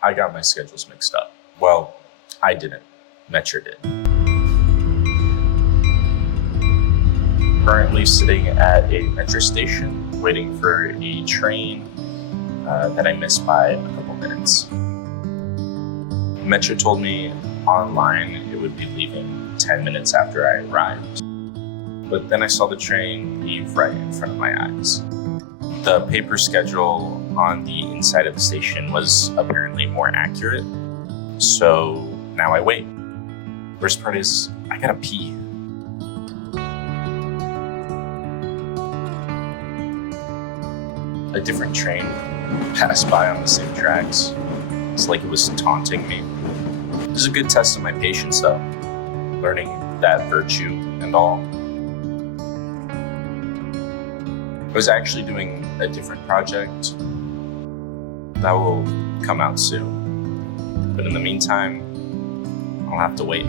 I got my schedules mixed up. Well, I didn't. Metro did. Currently sitting at a metro station, waiting for a train that I missed by a couple minutes. Metro told me online it would be leaving 10 minutes after I arrived. But then I saw the train leave right in front of my eyes. The paper schedule on the inside of the station was apparently more accurate, so now I wait. Worst part is, I gotta pee. A different train passed by on the same tracks. It's like it was taunting me. This is a good test of my patience though, learning that virtue and all. I was actually doing a different project that will come out soon. But in the meantime, I'll have to wait.